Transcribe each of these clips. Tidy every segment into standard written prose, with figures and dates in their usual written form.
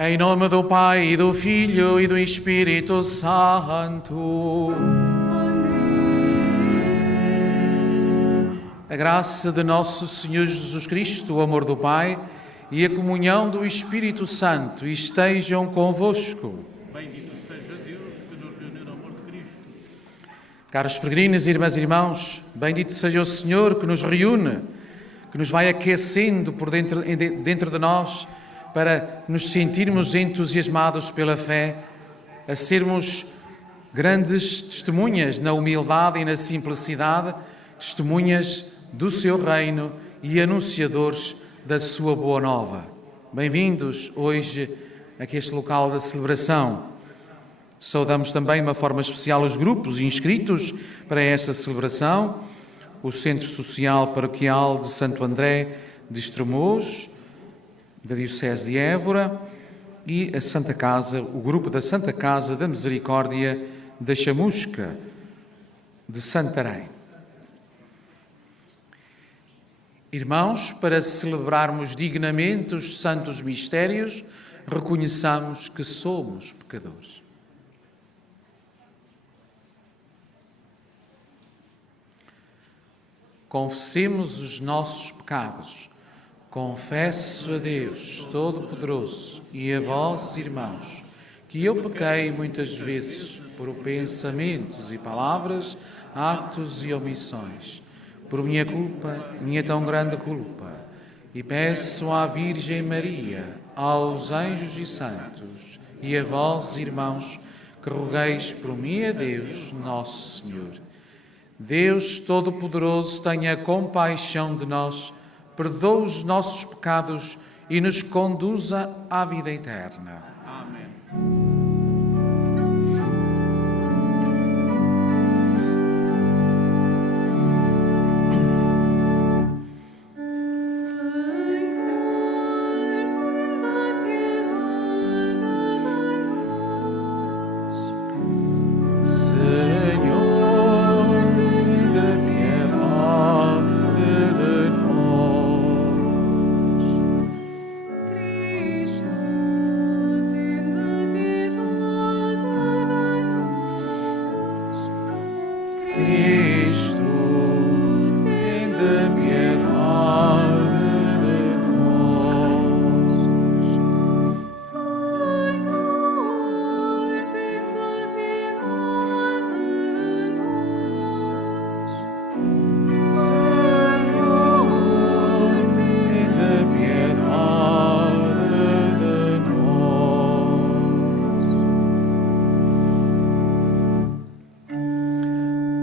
Em nome do Pai, e do Filho, e do Espírito Santo. Amém. A graça de nosso Senhor Jesus Cristo, o amor do Pai e a comunhão do Espírito Santo estejam convosco. Bendito seja Deus que nos reuniu no amor de Cristo. Caros peregrinos, irmãs e irmãos, bendito seja o Senhor que nos reúne, que nos vai aquecendo por dentro de nós, para nos sentirmos entusiasmados pela fé, a sermos grandes testemunhas na humildade e na simplicidade, testemunhas do seu reino e anunciadores da sua boa nova. Bem-vindos hoje a este local da celebração. Saudamos também de uma forma especial os grupos inscritos para esta celebração, o Centro Social Paroquial de Santo André de Estremoz, da Diocese de Évora, e a Santa Casa, o grupo da Santa Casa da Misericórdia da Chamusca, de Santarém. Irmãos, para celebrarmos dignamente os santos mistérios, reconheçamos que somos pecadores. Confessemos os nossos pecados. Confesso a Deus Todo-Poderoso e a vós, irmãos, que eu pequei muitas vezes por pensamentos e palavras, atos e omissões, por minha culpa, minha tão grande culpa, e peço à Virgem Maria, aos anjos e santos, e a vós, irmãos, que rogueis por mim a Deus, nosso Senhor. Deus Todo-Poderoso, tenha compaixão de nós, perdoa os nossos pecados e nos conduza à vida eterna. Amém.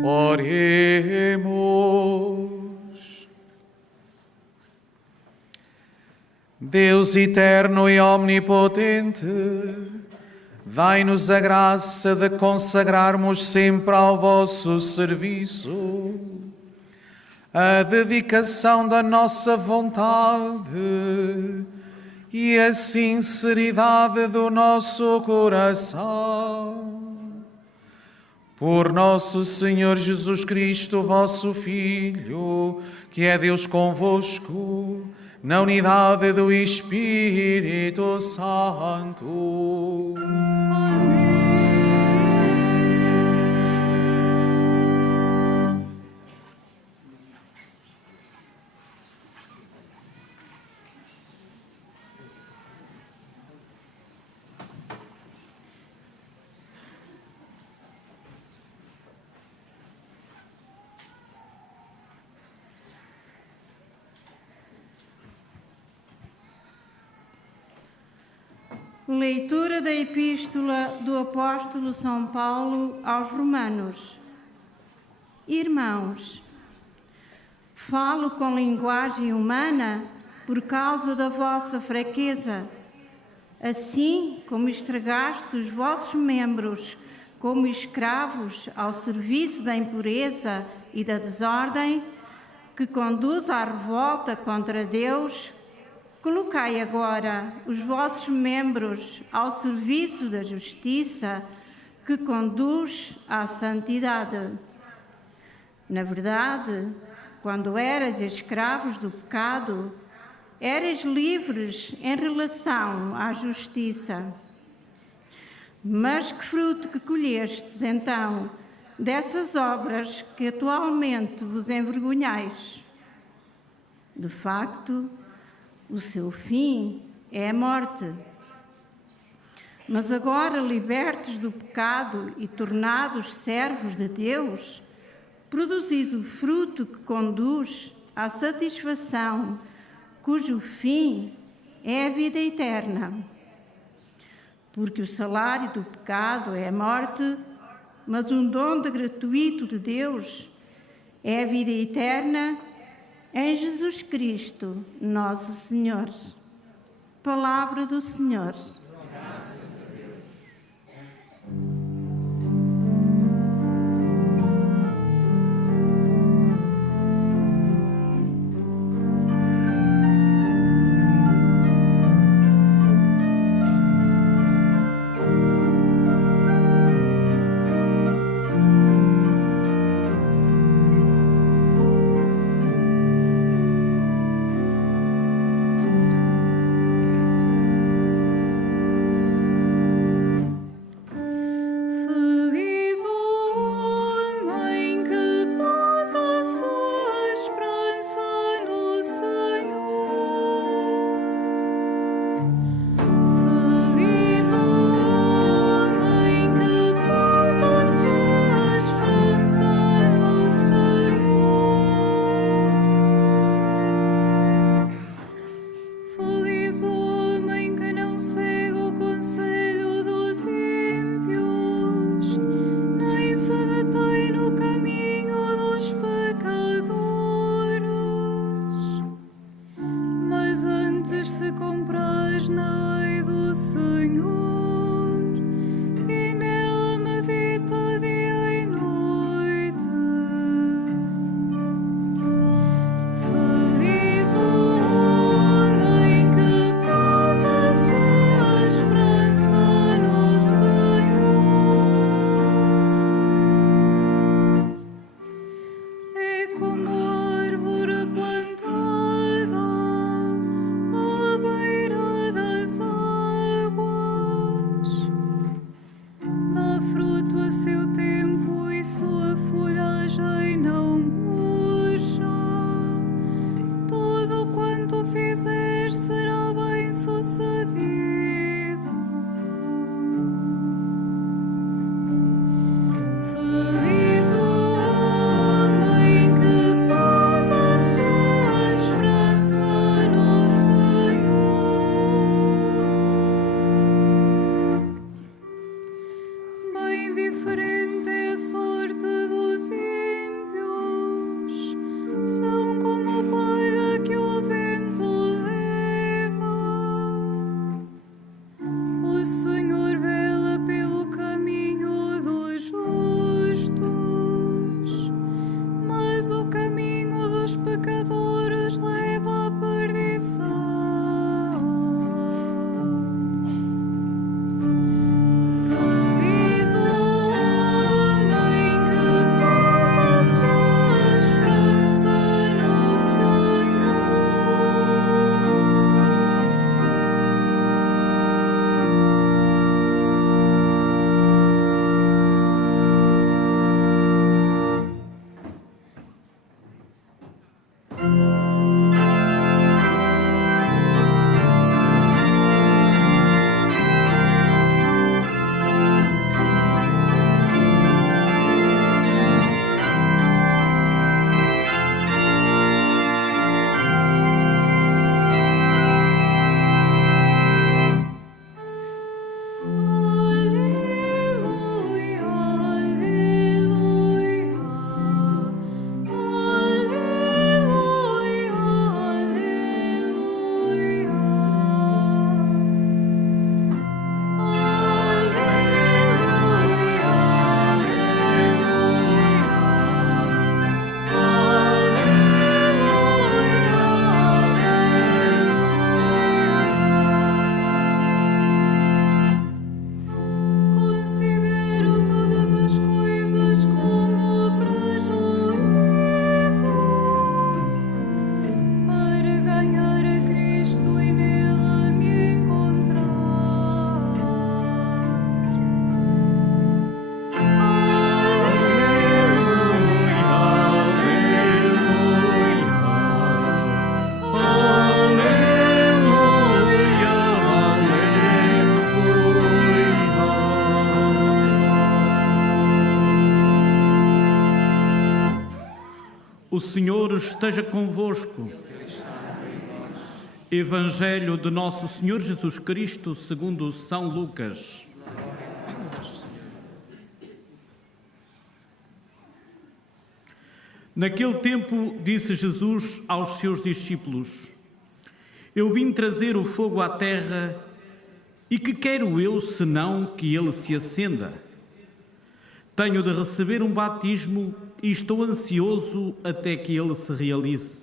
Oremos. Deus eterno e omnipotente, dai-nos a graça de consagrarmos sempre ao vosso serviço a dedicação da nossa vontade e a sinceridade do nosso coração. Por nosso Senhor Jesus Cristo, vosso Filho, que é Deus convosco, na unidade do Espírito Santo. Amém. Leitura da Epístola do Apóstolo São Paulo aos Romanos. Irmãos, falo com linguagem humana por causa da vossa fraqueza. Assim como estragaste os vossos membros como escravos ao serviço da impureza e da desordem, que conduz à revolta contra Deus, colocai agora os vossos membros ao serviço da justiça, que conduz à santidade. Na verdade, quando eras escravos do pecado, eras livres em relação à justiça. Mas que fruto que colhestes, então, dessas obras que atualmente vos envergonhais? De facto, o seu fim é a morte. Mas agora, libertos do pecado e tornados servos de Deus, produzis o fruto que conduz à satisfação, cujo fim é a vida eterna. Porque o salário do pecado é a morte, mas um dom gratuito de Deus é a vida eterna em Jesus Cristo, nosso Senhor. Palavra do Senhor. São como a palha que o vento leva. Senhor esteja convosco. Evangelho de Nosso Senhor Jesus Cristo segundo São Lucas. Naquele tempo disse Jesus aos seus discípulos: Eu vim trazer o fogo à terra, e que quero eu senão que ele se acenda? Tenho de receber um batismo e estou ansioso até que ele se realize.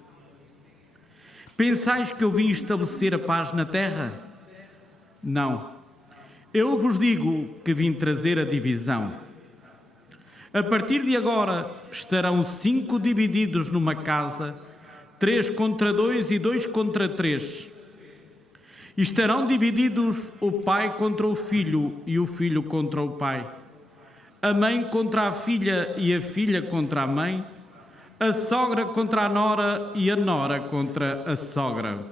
Pensais que eu vim estabelecer a paz na terra? Não. Eu vos digo que vim trazer a divisão. A partir de agora estarão 5 divididos numa casa, 3 contra 2 e 2 contra 3. Estarão divididos o pai contra o filho e o filho contra o pai, a mãe contra a filha e a filha contra a mãe, a sogra contra a nora e a nora contra a sogra.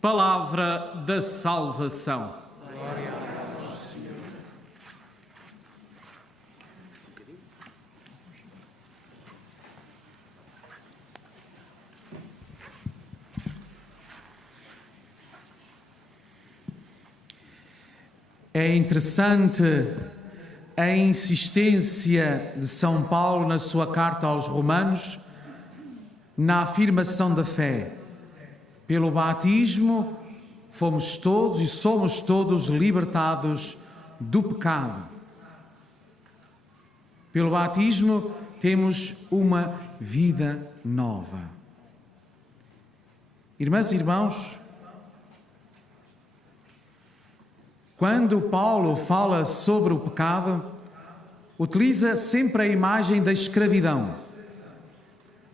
Palavra da salvação. Glória a Deus, Senhor. É interessante a insistência de São Paulo na sua carta aos Romanos na afirmação da fé. Pelo batismo fomos todos e somos todos libertados do pecado. Pelo batismo temos uma vida nova. Irmãs e irmãos, quando Paulo fala sobre o pecado, utiliza sempre a imagem da escravidão.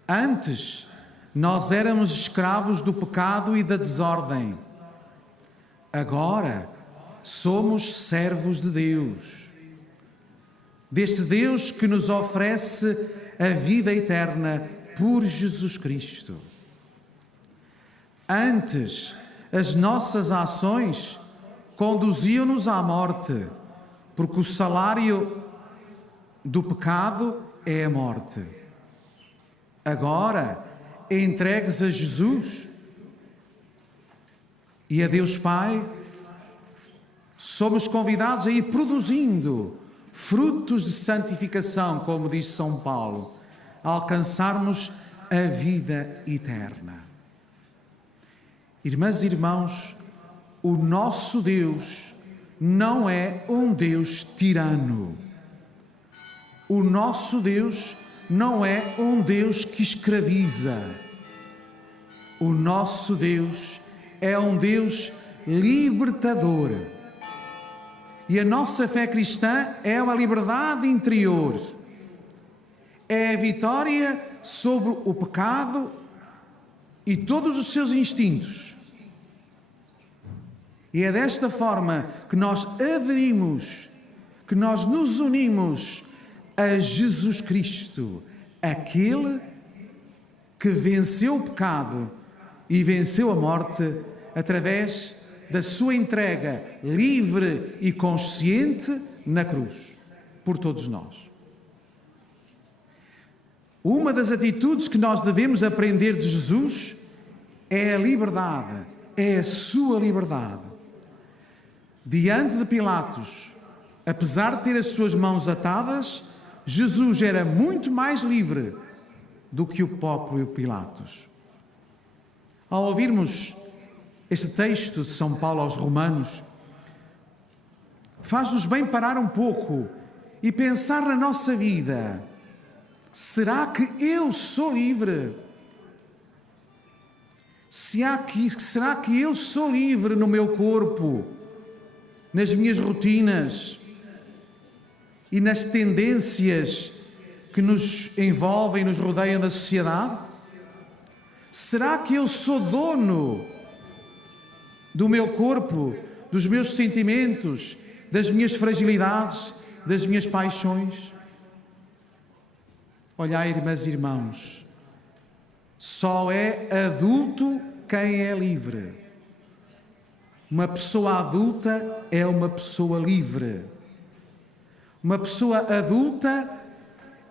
Antes, nós éramos escravos do pecado e da desordem. Agora, somos servos de Deus. Deste Deus que nos oferece a vida eterna por Jesus Cristo. Antes, as nossas ações conduziam-nos à morte, porque o salário do pecado é a morte. Agora, entregues a Jesus e a Deus Pai, somos convidados a ir produzindo frutos de santificação, como diz São Paulo, a alcançarmos a vida eterna. Irmãs e irmãos, o nosso Deus não é um Deus tirano. O nosso Deus não é um Deus que escraviza. O nosso Deus é um Deus libertador. E a nossa fé cristã é uma liberdade interior. É a vitória sobre o pecado e todos os seus instintos. E é desta forma que nós aderimos, que nós nos unimos a Jesus Cristo, aquele que venceu o pecado e venceu a morte através da sua entrega livre e consciente na cruz, por todos nós. Uma das atitudes que nós devemos aprender de Jesus é a liberdade, é a sua liberdade. Diante de Pilatos, apesar de ter as suas mãos atadas, Jesus era muito mais livre do que o próprio Pilatos. Ao ouvirmos este texto de São Paulo aos Romanos, faz-nos bem parar um pouco e pensar na nossa vida. Será que eu sou livre? Será que eu sou livre no meu corpo, nas minhas rotinas e nas tendências que nos envolvem e nos rodeiam na sociedade? Será que eu sou dono do meu corpo, dos meus sentimentos, das minhas fragilidades, das minhas paixões? Olhai, irmãs e irmãos, só é adulto quem é livre. Uma pessoa adulta é uma pessoa livre. Uma pessoa adulta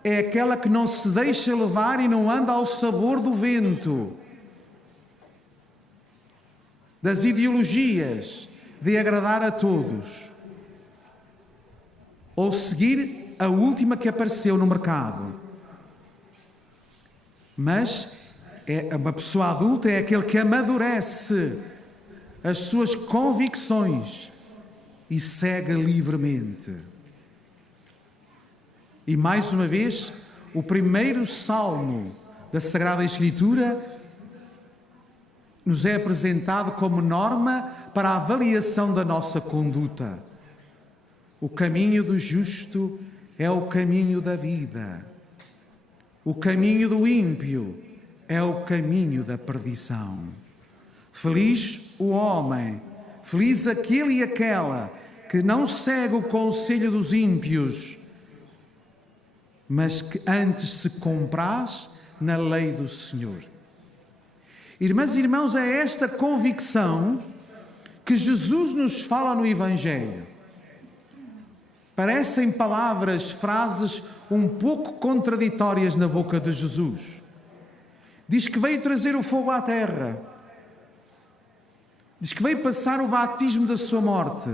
é aquela que não se deixa levar e não anda ao sabor do vento, das ideologias de agradar a todos, ou seguir a última que apareceu no mercado. Mas uma pessoa adulta é aquele que amadurece as suas convicções e segue livremente. E mais uma vez, o primeiro salmo da Sagrada Escritura nos é apresentado como norma para a avaliação da nossa conduta. O caminho do justo é o caminho da vida. O caminho do ímpio é o caminho da perdição. Feliz o homem, feliz aquele e aquela que não segue o conselho dos ímpios, mas que antes se compraz na lei do Senhor. Irmãs e irmãos, é esta convicção que Jesus nos fala no Evangelho. Parecem palavras, frases um pouco contraditórias na boca de Jesus. Diz que veio trazer o fogo à terra. Diz que veio passar o batismo da sua morte.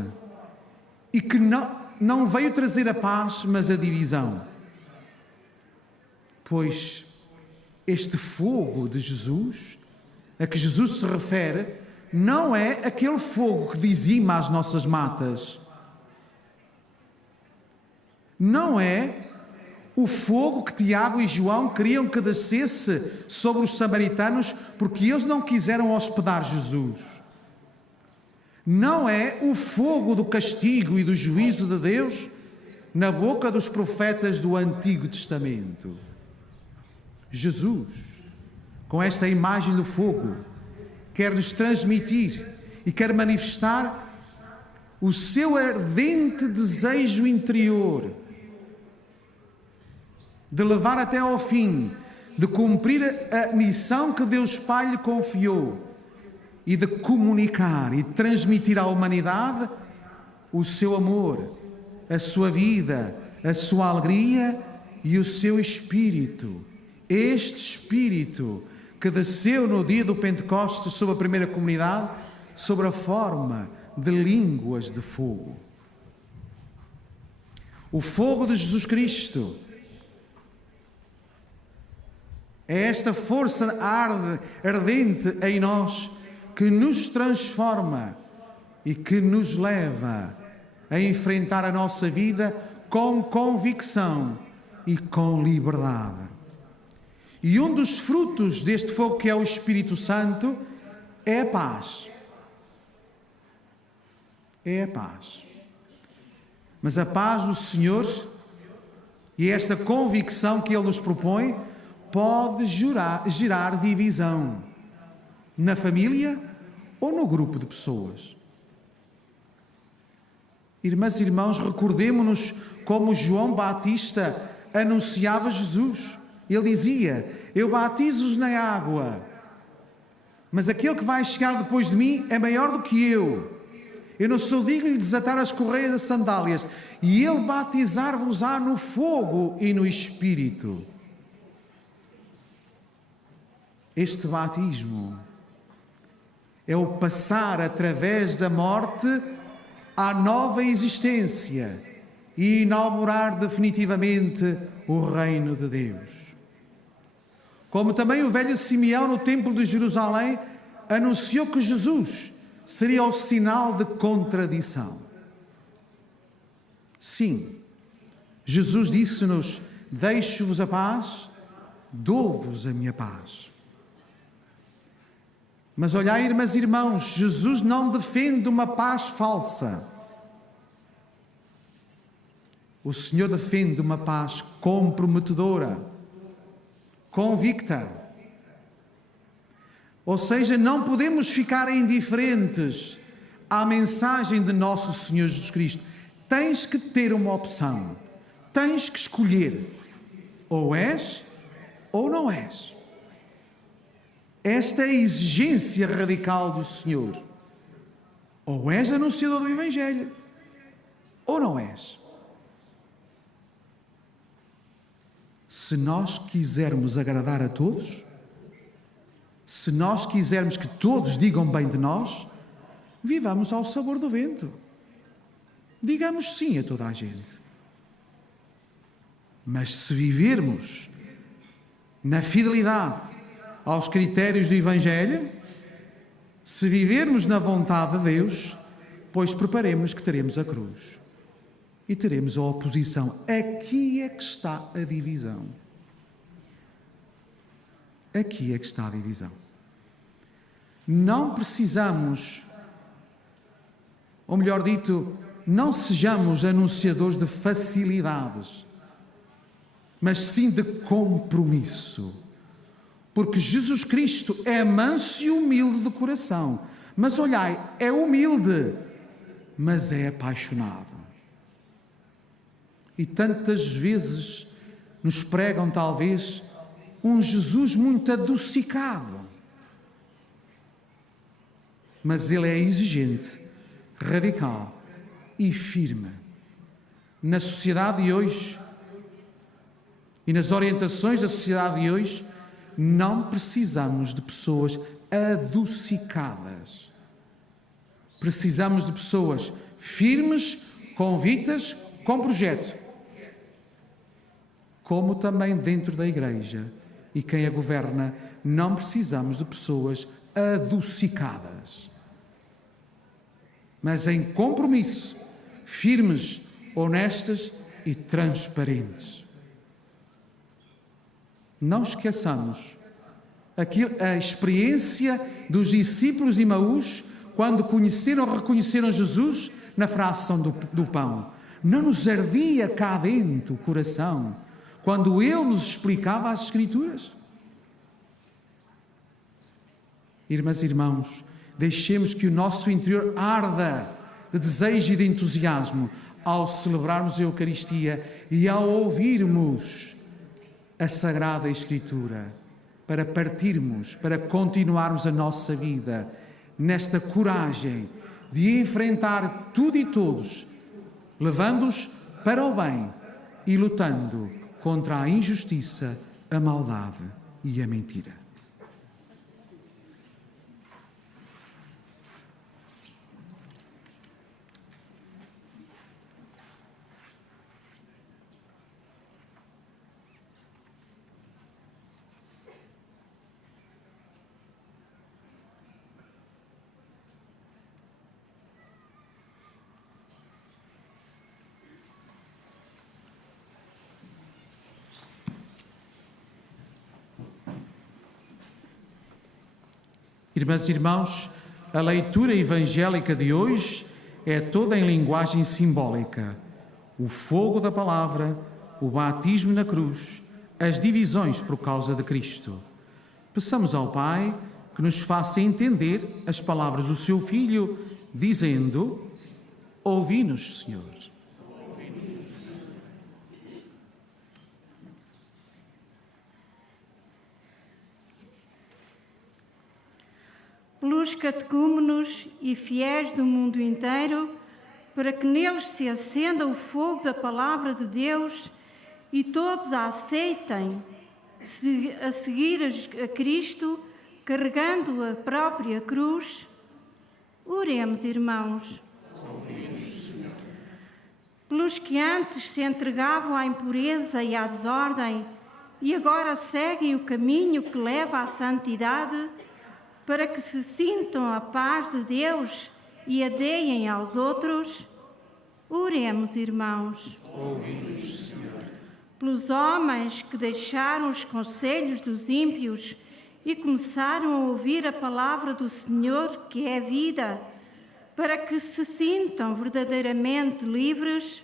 E que não veio trazer a paz, mas a divisão. Pois este fogo de Jesus, a que Jesus se refere, não é aquele fogo que dizima as nossas matas. Não é o fogo que Tiago e João queriam que descesse sobre os samaritanos porque eles não quiseram hospedar Jesus. Não é o fogo do castigo e do juízo de Deus na boca dos profetas do Antigo Testamento. Jesus, com esta imagem do fogo, quer nos transmitir e quer manifestar o seu ardente desejo interior de levar até ao fim, de cumprir a missão que Deus Pai lhe confiou e de comunicar e transmitir à humanidade o seu amor, a sua vida, a sua alegria e o seu Espírito. Este Espírito que desceu no dia do Pentecostes sobre a primeira comunidade, sobre a forma de línguas de fogo. O fogo de Jesus Cristo é esta força ardente em nós que nos transforma e que nos leva a enfrentar a nossa vida com convicção e com liberdade. E um dos frutos deste fogo, que é o Espírito Santo, é a paz. É a paz. Mas a paz do Senhor e esta convicção que Ele nos propõe pode gerar divisão na família ou no grupo de pessoas. Irmãs e irmãos, recordemo-nos como João Batista anunciava Jesus. Ele dizia: eu batizo-os na água, mas aquele que vai chegar depois de mim é maior do que eu. Eu não sou digno de desatar as correias das sandálias. E ele batizar-vos-á no fogo e no Espírito. Este batismo é o passar através da morte à nova existência e inaugurar definitivamente o reino de Deus. Como também o velho Simeão no templo de Jerusalém anunciou que Jesus seria o sinal de contradição. Sim, Jesus disse-nos: deixo-vos a paz, dou-vos a minha paz. Mas olhai, irmãs e irmãos, Jesus não defende uma paz falsa. O Senhor defende uma paz comprometedora, convicta. Ou seja, não podemos ficar indiferentes à mensagem de nosso Senhor Jesus Cristo. Tens que ter uma opção. Tens que escolher. Ou és ou não és. Esta é a exigência radical do Senhor. Ou és anunciador do Evangelho, ou não és. se nós quisermos agradar a todos, se nós quisermos que todos digam bem de nós, vivamos ao sabor do vento. Digamos sim a toda a gente. Mas se vivermos na fidelidade aos critérios do Evangelho, se vivermos na vontade de Deus, pois preparemos que teremos a cruz e teremos a oposição. Aqui é que está a divisão. Aqui é que está a divisão. Não precisamos, ou melhor dito, não sejamos anunciadores de facilidades, mas sim de compromisso. Porque Jesus Cristo é manso e humilde de coração. Mas olhai, é humilde, mas é apaixonado. E tantas vezes nos pregam, talvez, um Jesus muito adocicado. Mas ele é exigente, radical e firme. Na sociedade de hoje e nas orientações da sociedade de hoje, não precisamos de pessoas adocicadas. Precisamos de pessoas firmes, convictas, com projeto. Como também dentro da Igreja e quem a governa, não precisamos de pessoas adocicadas. Mas em compromisso, firmes, honestas e transparentes. Não esqueçamos a experiência dos discípulos de Emaús quando reconheceram Jesus na fração do pão. Não nos ardia cá dentro o coração quando ele nos explicava as Escrituras? Irmãs e irmãos, deixemos que o nosso interior arda de desejo e de entusiasmo ao celebrarmos a Eucaristia e ao ouvirmos a Sagrada Escritura, para partirmos, para continuarmos a nossa vida nesta coragem de enfrentar tudo e todos, levando-os para o bem e lutando contra a injustiça, a maldade e a mentira. Irmãs e irmãos, a leitura evangélica de hoje é toda em linguagem simbólica. O fogo da palavra, o batismo na cruz, as divisões por causa de Cristo. Peçamos ao Pai que nos faça entender as palavras do seu Filho, dizendo: ouvi-nos, Senhor. Pelos catecúmenos e fiéis do mundo inteiro, para que neles se acenda o fogo da palavra de Deus e todos a aceitem, a seguir a Cristo, carregando a própria cruz. Oremos, irmãos. Pelos que antes se entregavam à impureza e à desordem e agora seguem o caminho que leva à santidade, para que se sintam a paz de Deus e a deem aos outros. Oremos, irmãos. Ouvi-nos, Senhor. Pelos homens que deixaram os conselhos dos ímpios e começaram a ouvir a palavra do Senhor, que é vida, para que se sintam verdadeiramente livres.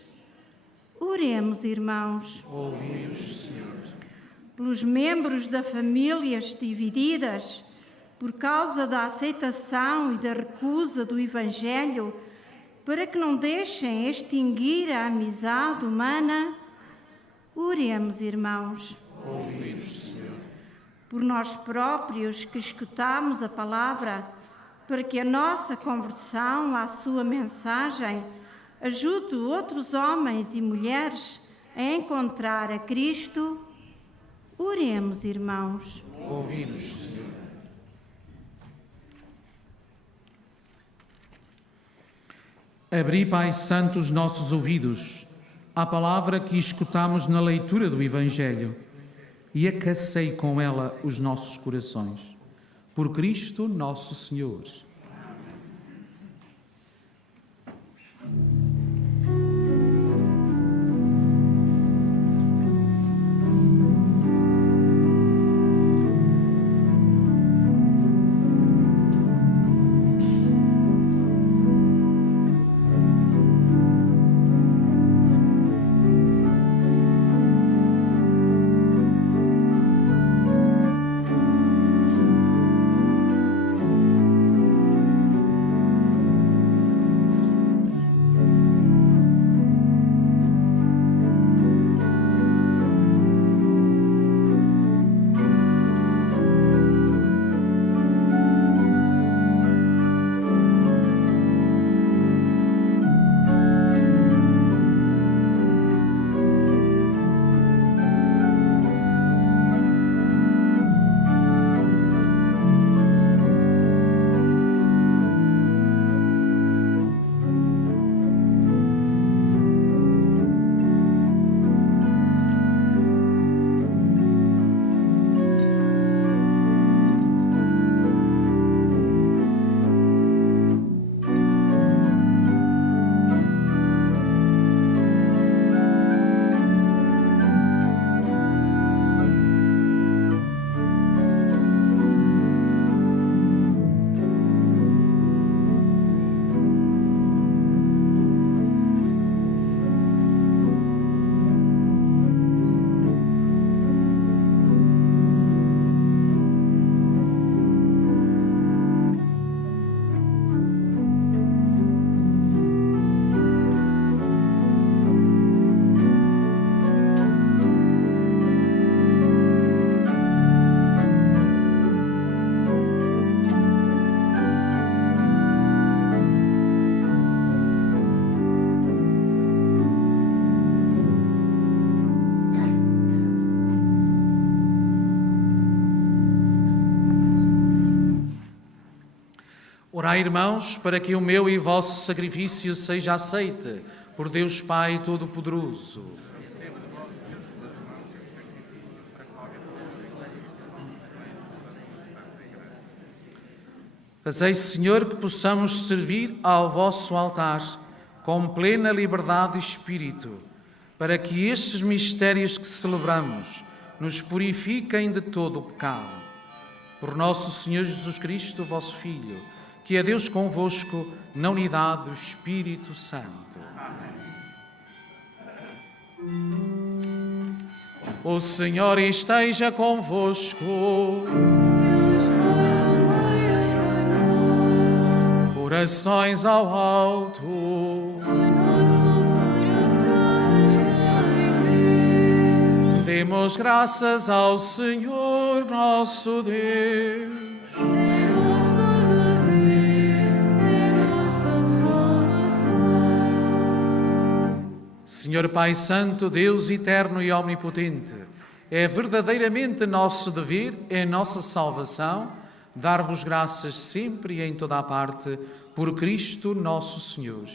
Oremos, irmãos. Ouvi-nos, Senhor. Pelos membros das famílias divididas, por causa da aceitação e da recusa do Evangelho, para que não deixem extinguir a amizade humana. Oremos, irmãos. Ouvi-nos, Senhor. Por nós próprios que escutamos a palavra, para que a nossa conversão à sua mensagem ajude outros homens e mulheres a encontrar a Cristo. Oremos, irmãos. Ouvi-nos, Senhor. Abri, Pai Santo, os nossos ouvidos à palavra que escutamos na leitura do Evangelho e aquecei com ela os nossos corações. Por Cristo nosso Senhor. Orai, irmãos, para que o meu e vosso sacrifício seja aceite por Deus Pai Todo-Poderoso. Fazei, Senhor, que possamos servir ao vosso altar com plena liberdade de espírito, para que estes mistérios que celebramos nos purifiquem de todo o pecado. Por nosso Senhor Jesus Cristo, vosso Filho, que é Deus convosco, na unidade do Espírito Santo. O Senhor esteja convosco. Orações ao alto. Demos graças ao Senhor nosso Deus. Senhor Pai Santo, Deus eterno e omnipotente, é verdadeiramente nosso dever, é nossa salvação, dar-vos graças sempre e em toda a parte, por Cristo nosso Senhor.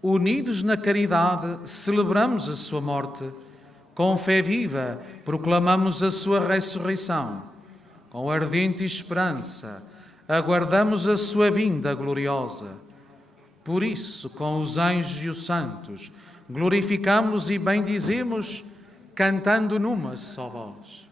Unidos na caridade, celebramos a sua morte. Com fé viva, proclamamos a sua ressurreição. Com ardente esperança, aguardamos a sua vinda gloriosa. Por isso, com os anjos e os santos, glorificamos e bendizemos, cantando numa só voz.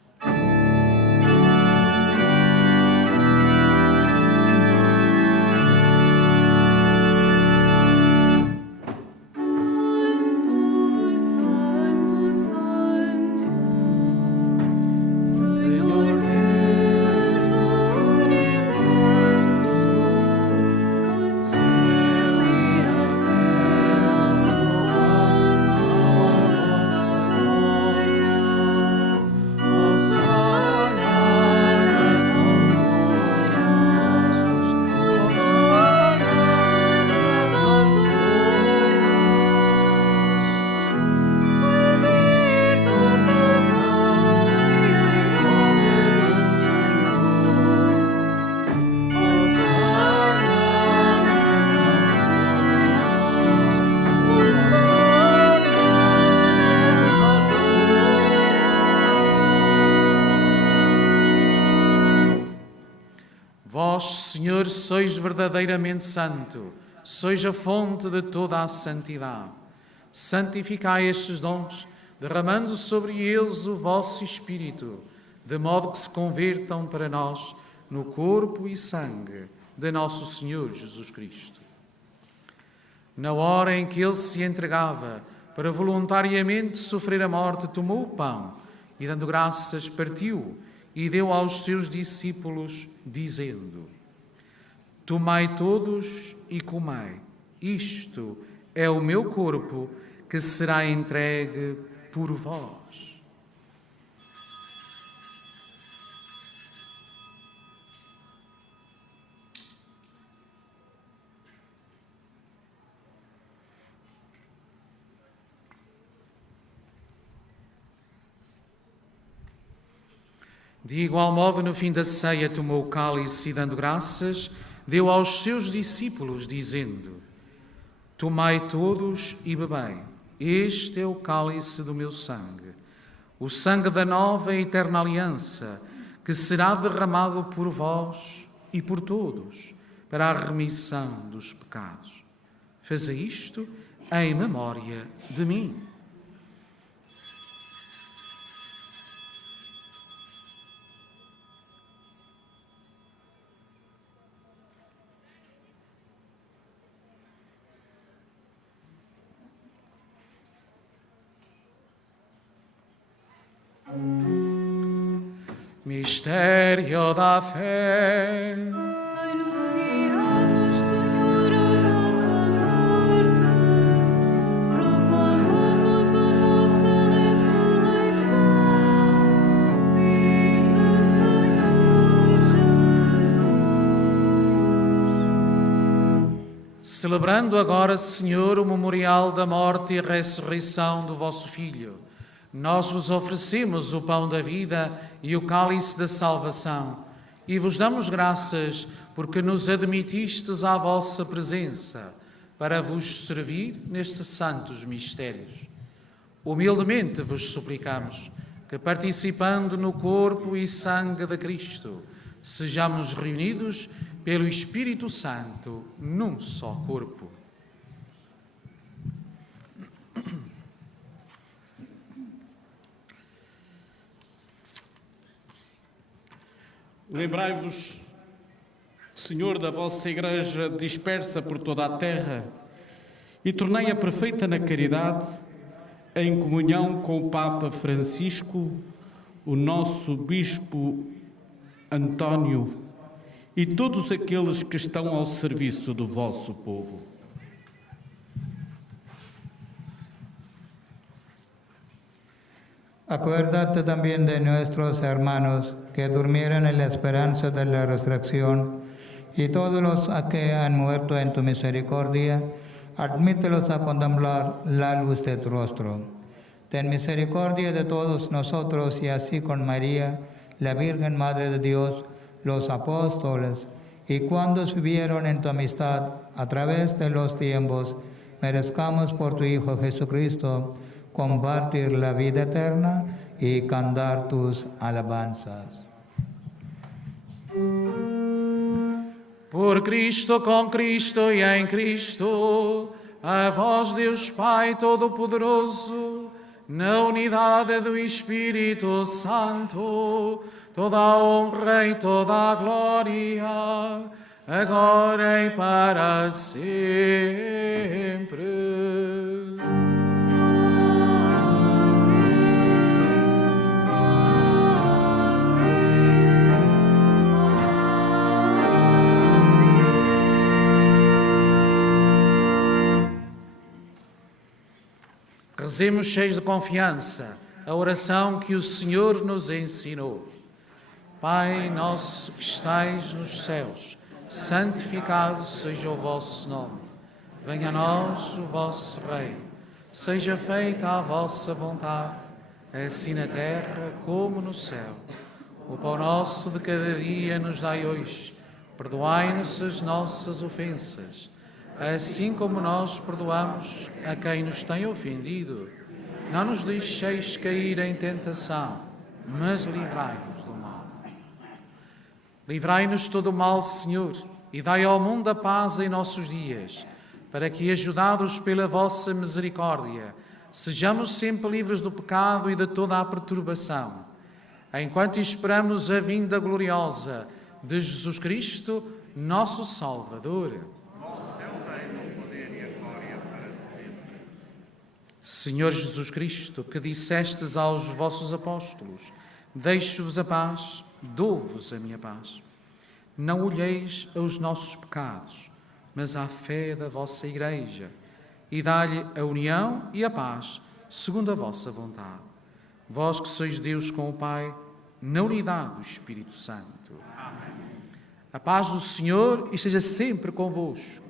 Santo, Vós, Senhor, sois verdadeiramente santo, sois a fonte de toda a santidade. Santificai estes dons, derramando sobre eles o vosso Espírito, de modo que se convertam para nós no corpo e sangue de nosso Senhor Jesus Cristo. Na hora em que ele se entregava para voluntariamente sofrer a morte, tomou o pão e, dando graças, partiu e deu aos seus discípulos, dizendo: Tomai todos e comei, isto é o meu corpo que será entregue por vós. De igual modo, no fim da ceia, tomou o cálice e, dando graças, deu aos seus discípulos, dizendo: Tomai todos e bebei, este é o cálice do meu sangue, o sangue da nova e eterna aliança, que será derramado por vós e por todos, para a remissão dos pecados. Fazei isto em memória de mim. Mistério da fé. Anunciamos, Senhor, a vossa morte, proclamamos a vossa ressurreição. Vinde, Senhor Jesus. Celebrando agora, Senhor, o memorial da morte e ressurreição do vosso Filho, nós vos oferecemos o pão da vida e o cálice da salvação e vos damos graças porque nos admitistes à vossa presença para vos servir nestes santos mistérios. Humildemente vos suplicamos que, participando no corpo e sangue de Cristo, sejamos reunidos pelo Espírito Santo num só corpo. Lembrai-vos, Senhor, da vossa Igreja dispersa por toda a terra e tornei-a perfeita na caridade, em comunhão com o Papa Francisco, o nosso Bispo António e todos aqueles que estão ao serviço do vosso povo. Acuérdate también de nuestros hermanos que durmieron en la esperanza de la resurrección y todos los que han muerto en tu misericordia, admítelos a contemplar la luz de tu rostro. Ten misericordia de todos nosotros y así con María, la Virgen Madre de Dios, los apóstoles, y cuando vivieron en tu amistad a través de los tiempos, merezcamos por tu Hijo Jesucristo compartir la vida eterna y cantar tus alabanzas. Por Cristo, com Cristo e em Cristo, a vós, Deus Pai Todo-Poderoso, na unidade do Espírito Santo, toda a honra e toda a glória, agora e para sempre. Rezemos cheios de confiança a oração que o Senhor nos ensinou. Pai nosso que estais nos céus, santificado seja o vosso nome. Venha a nós o vosso reino. Seja feita a vossa vontade, assim na terra como no céu. O pão nosso de cada dia nos dai hoje. Perdoai-nos as nossas ofensas, assim como nós perdoamos a quem nos tem ofendido. Não nos deixeis cair em tentação, mas livrai-nos do mal. Livrai-nos de todo o mal, Senhor, e dai ao mundo a paz em nossos dias, para que, ajudados pela vossa misericórdia, sejamos sempre livres do pecado e de toda a perturbação, enquanto esperamos a vinda gloriosa de Jesus Cristo, nosso Salvador. Senhor Jesus Cristo, que dissestes aos vossos apóstolos: deixo-vos a paz, dou-vos a minha paz. Não olheis aos nossos pecados, mas à fé da vossa Igreja, e dá-lhe a união e a paz, segundo a vossa vontade. Vós que sois Deus com o Pai, na unidade do Espírito Santo. Amém. A paz do Senhor esteja sempre convosco.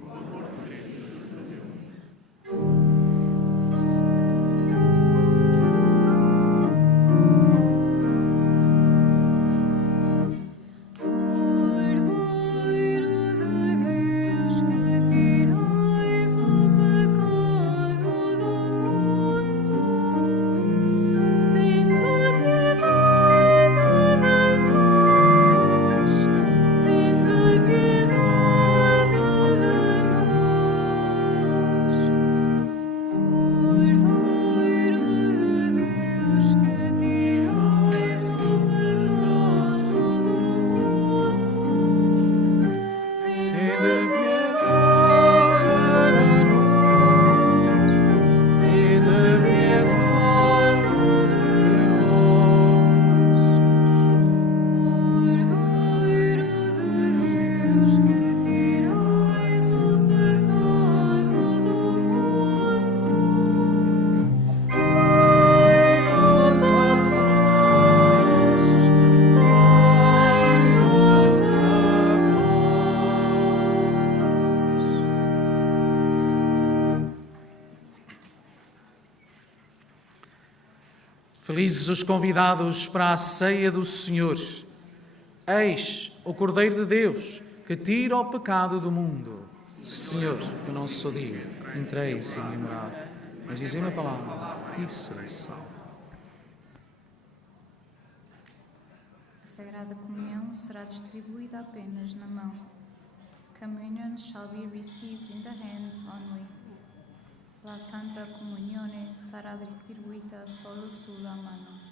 Felizes os convidados para a ceia do Senhor. Eis o Cordeiro de Deus, que tira o pecado do mundo. Senhor, eu não sou digno, entreis em minha morada, mas dizei-me a palavra e serei salvo. A Sagrada Comunhão será distribuída apenas na mão. Communion shall be received in the hands only. La Santa Comunione sarà distribuita solo sulla mano.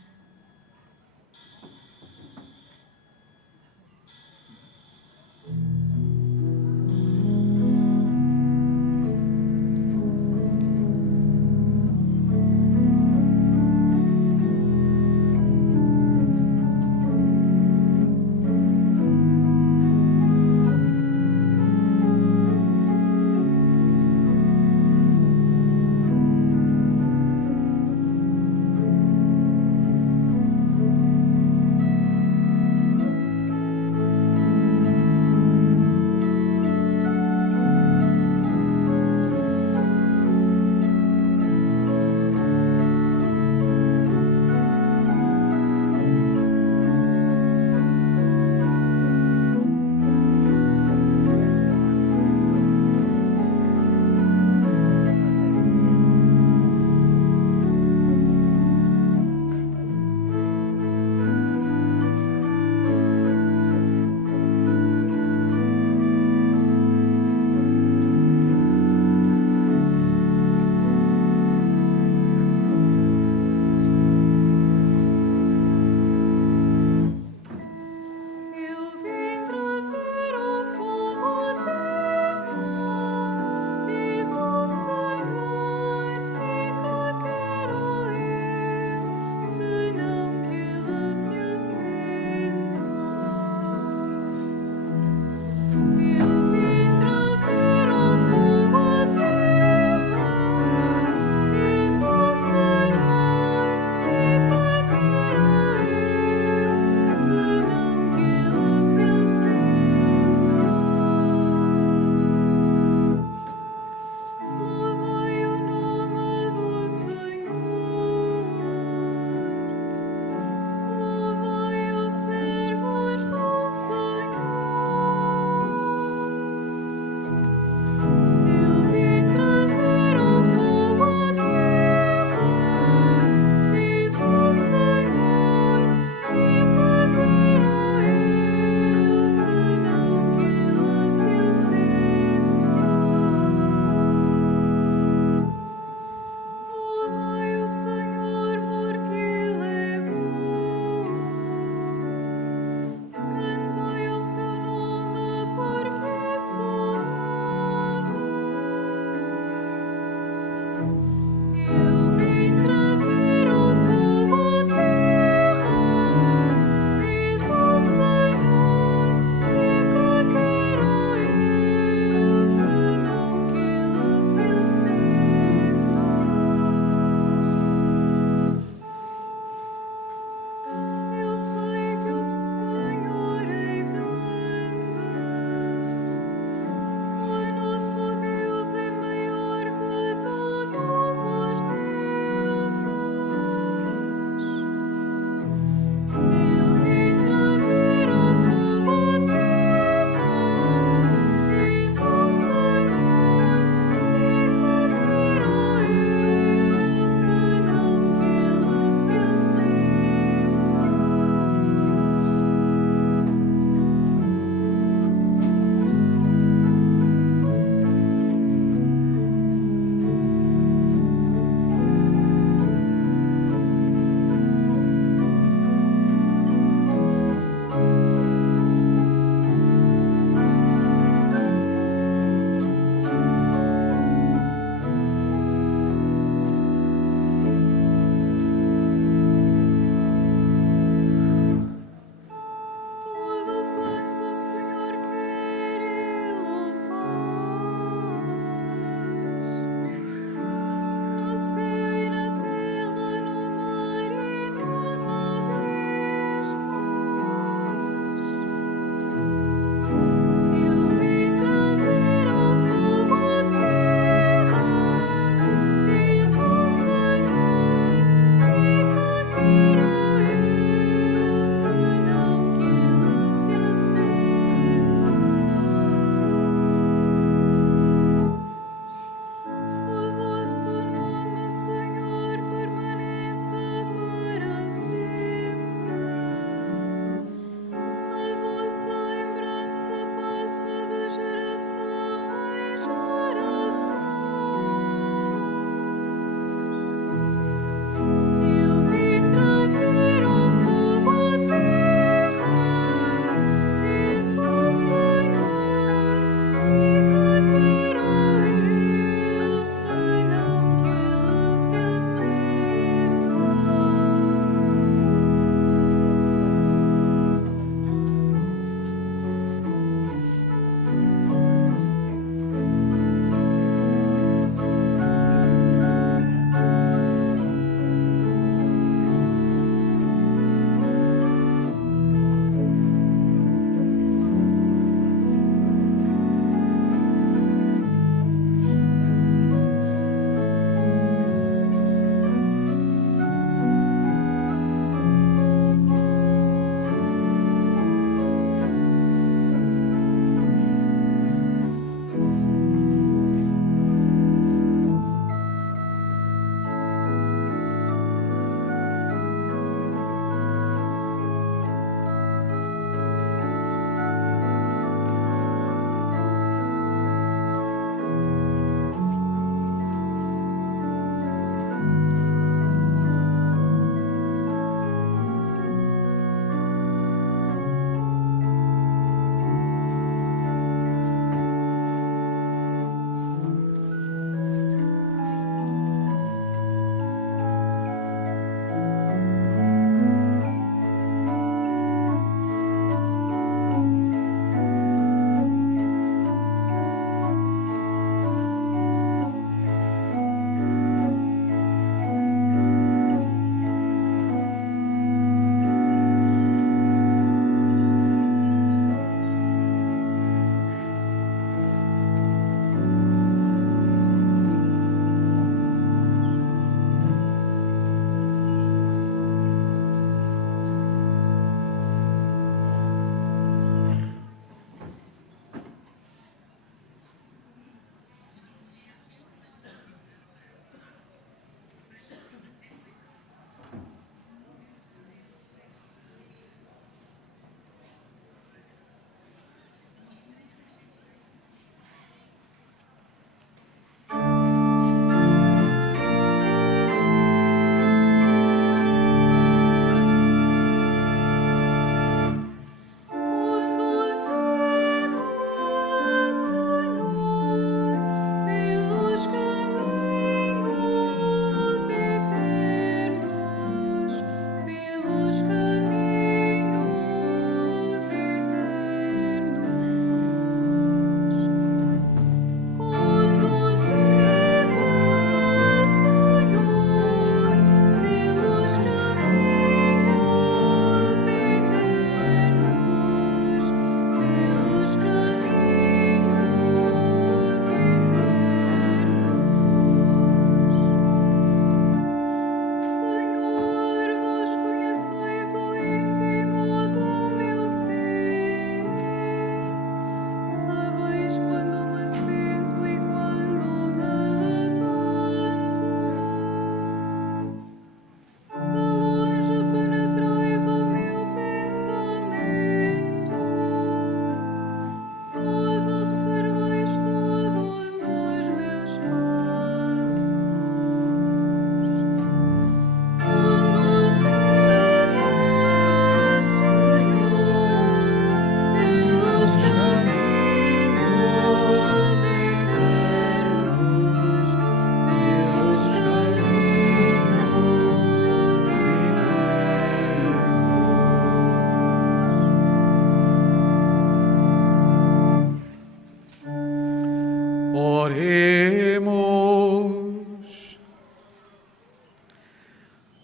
Oremos.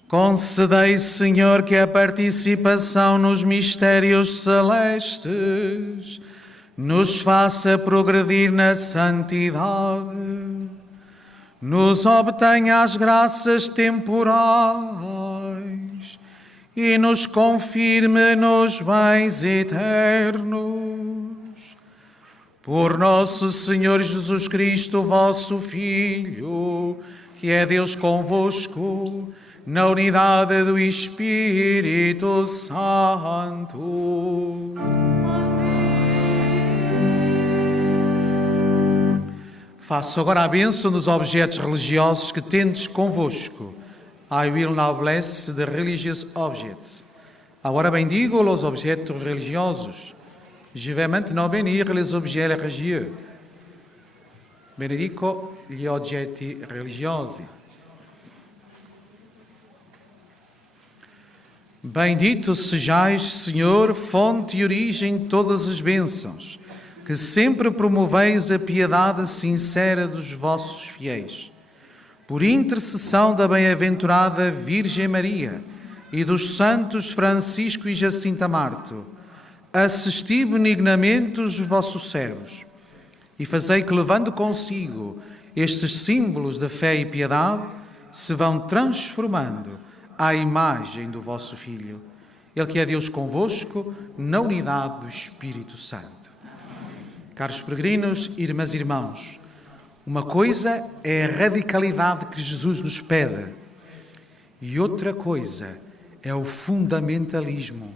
Concedei, Senhor, que a participação nos mistérios celestes nos faça progredir na santidade, nos obtenha as graças temporais e nos confirme nos bens eternos. Por nosso Senhor Jesus Cristo, vosso Filho, que é Deus convosco, na unidade do Espírito Santo. Faço agora a bênção dos objetos religiosos que tendes convosco. I will now bless the religious objects. Agora bendigo os objetos religiosos. Je vais maintenant bénir les objets religieux. Benedico gli oggetti religiosi. Bendito sejais, Senhor, fonte e origem de todas as bênçãos, que sempre promoveis a piedade sincera dos vossos fiéis. Por intercessão da bem-aventurada Virgem Maria e dos santos Francisco e Jacinta Marto, assisti benignamente os vossos servos e fazei que, levando consigo estes símbolos de fé e piedade, se vão transformando à imagem do vosso Filho, Ele que é Deus convosco, na unidade do Espírito Santo. Caros peregrinos, irmãs e irmãos, uma coisa é a radicalidade que Jesus nos pede e outra coisa é o fundamentalismo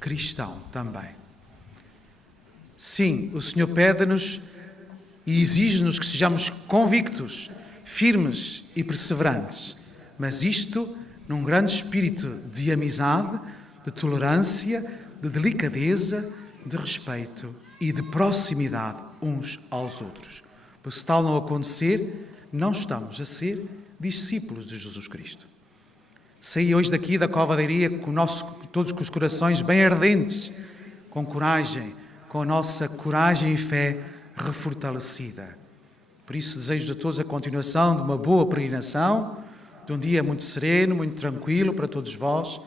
cristão também. Sim, o Senhor pede-nos e exige-nos que sejamos convictos, firmes e perseverantes, mas isto num grande espírito de amizade, de tolerância, de delicadeza, de respeito e de proximidade uns aos outros. Porque se tal não acontecer, não estamos a ser discípulos de Jesus Cristo. Saí hoje daqui da Cova da Iria todos com os corações bem ardentes, com coragem, com a nossa coragem e fé refortalecida. Por isso desejo a todos a continuação de uma boa peregrinação, de um dia muito sereno, muito tranquilo para todos vós,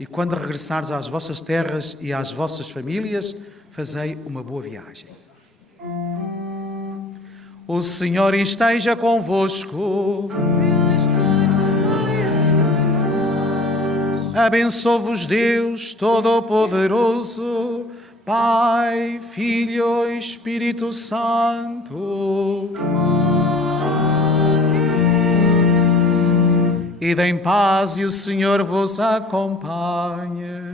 e quando regressares às vossas terras e às vossas famílias, fazei uma boa viagem. O Senhor esteja convosco. Abençoe-vos Deus Todo-Poderoso, Pai, Filho e Espírito Santo. Ide em paz e o Senhor vos acompanhe.